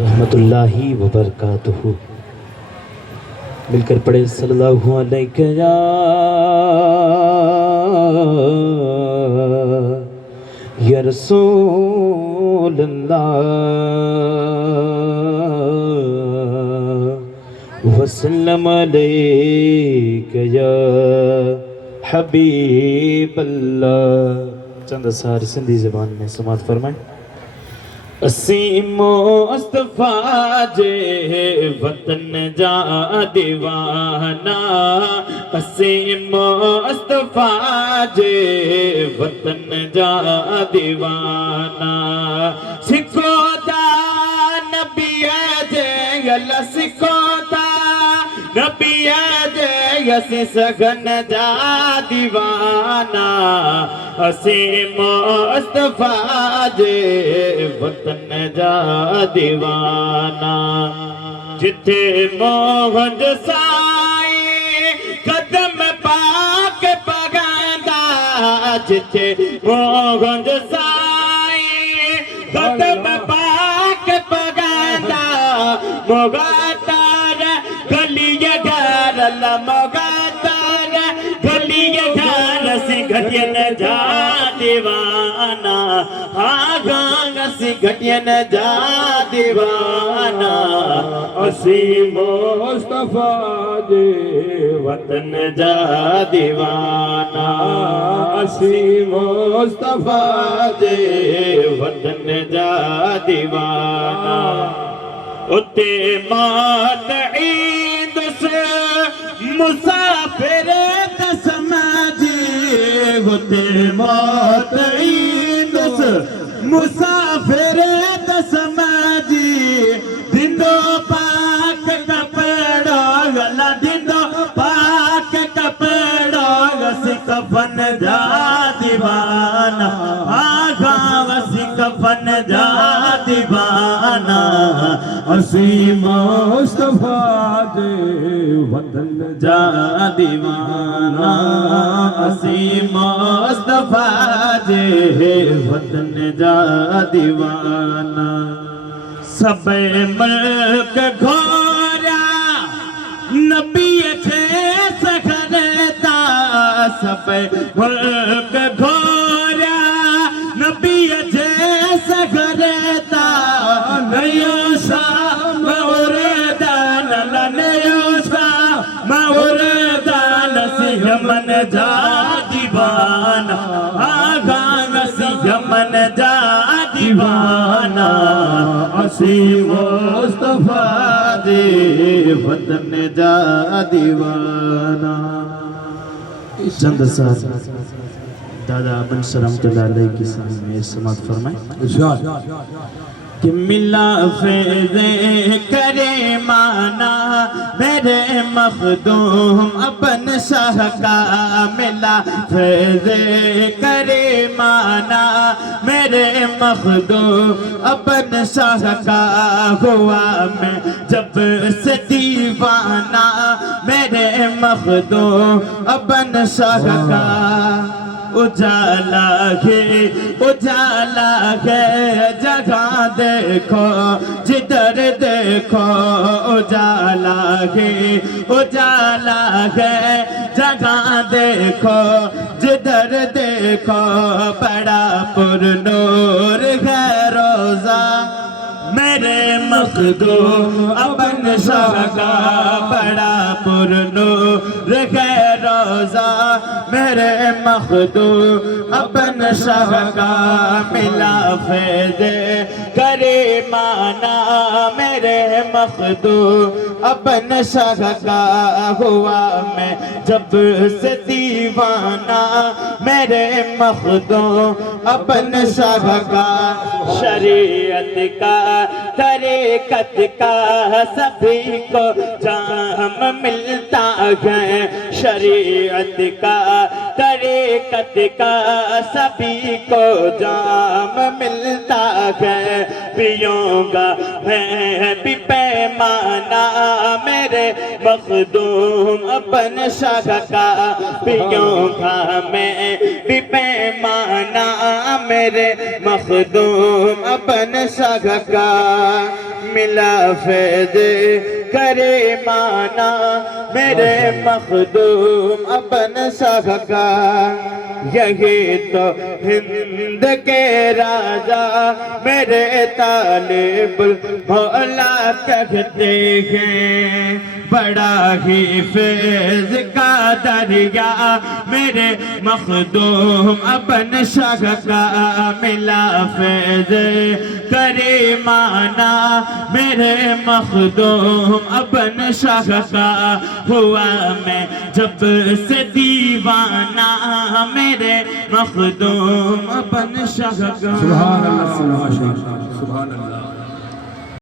رحمت اللہ وبرکاتہ مل کر پڑھے صلی اللہ علیہ یا رسول اللہ وسلم علیک یا حبیب اللہ۔ چند اثار سندھی زبان میں سماعت فرمائیں۔ اسیں مصطفیٰ جے وطن جا دیوانہ، اسیں مصطفیٰ جے وطن جا دیوانہ، سکھو دا نبی جے اللہ سکھو دا نبی جے اسی سگن جا دیوانہ، اسیں مصطفیٰ جے وطن جا دیوانہ، جتھے موہن سائیں قدم پاک پگاندا، جتھے موہن سائیں قدم پاک پگاندا، مغاتار گلی گھر اللہ مغاتار گلی گھر اسی گھٹین جا دیوانہ، آگاں اسی گھٹین جا دیوانہ، اسی مصطفیٰ دے وطن جا دیوانہ، اسی مصطفیٰ دے وطن جا دیوانہ، اتے مات عید سے مسافر سمجھی، اتے مات عید سے مسافر سمجھی، دندو پاک کپڑا گلا دندو پاک کپڑا گسی کفن جا دیوانہ، آگاں وسی کفن جا دیوانہ، اسی مصطفیٰ دے وطن جا دیوانہ، اسی مصطفیٰ دے وطن جا دیوانہ، سب ملک گھورا نبی تھے سکھرتا، سب ملک گھورا نبی تھے سکھرتا، نیو شاہ موردان نیو شاہ موردان سی من جا دیوانہ، آگاں سی من جا دیوانہ، اسی مصطفیٰ دے وطن جا دیوانہ۔ چند ساتھ دادا ابن سلامت اللہ علیہ کی سامنے سماعت فرمائیں کہ ملا فیض کریمانہ میرے مخدوم ابن شاہ کا، ملا فیض کریمانہ میرے مخدوم ابن شاہ کا، ہوا میں جب سے دیوانہ میرے مخدوم ابن شاہ کا، اجالا ہے جگہ دیکھو جدھر دیکھو، اجالا ہے جگہ دیکھو جدھر دیکھو، بڑا پر نور ہے روزہ میرے مخدوم ابن شاہ کا، بڑا پر نور ہے روزہ میرے مخدوم ابن شاہ کا، ملا فیض کریمانہ میرے مخدوم ابن شاہ کا، ہوا میں جب سے دیوانہ میرے مخدوم ابن شاہ کا، شریعت کا طریقت کا سبھی کو جام ملتا ہے، شریعت کا طریقت کا سبھی کو جام ملتا ہے، پیوں گا میں بھی پیمانہ پیمانہ میرے مخدوم اپن شاہ کا پیوں کا میں بھی پیمانہ میرے مخدوم اپن شاہ کا ملا فیض کریمانہ میرے مخدوم اپن شاہ کا یہی تو ہند کے راجا میرے طالب المولا کہتے ہیں بڑا ہی فیض کا دریا میرے مخدوم اپن شاہ کا ملا فیض کریمانہ میرے مخدوم اپن شاہ کا ہوا میں جب سے دیوانہ میرے مخدوم اپن شاہ کا سبحان اللہ سبحان اللہ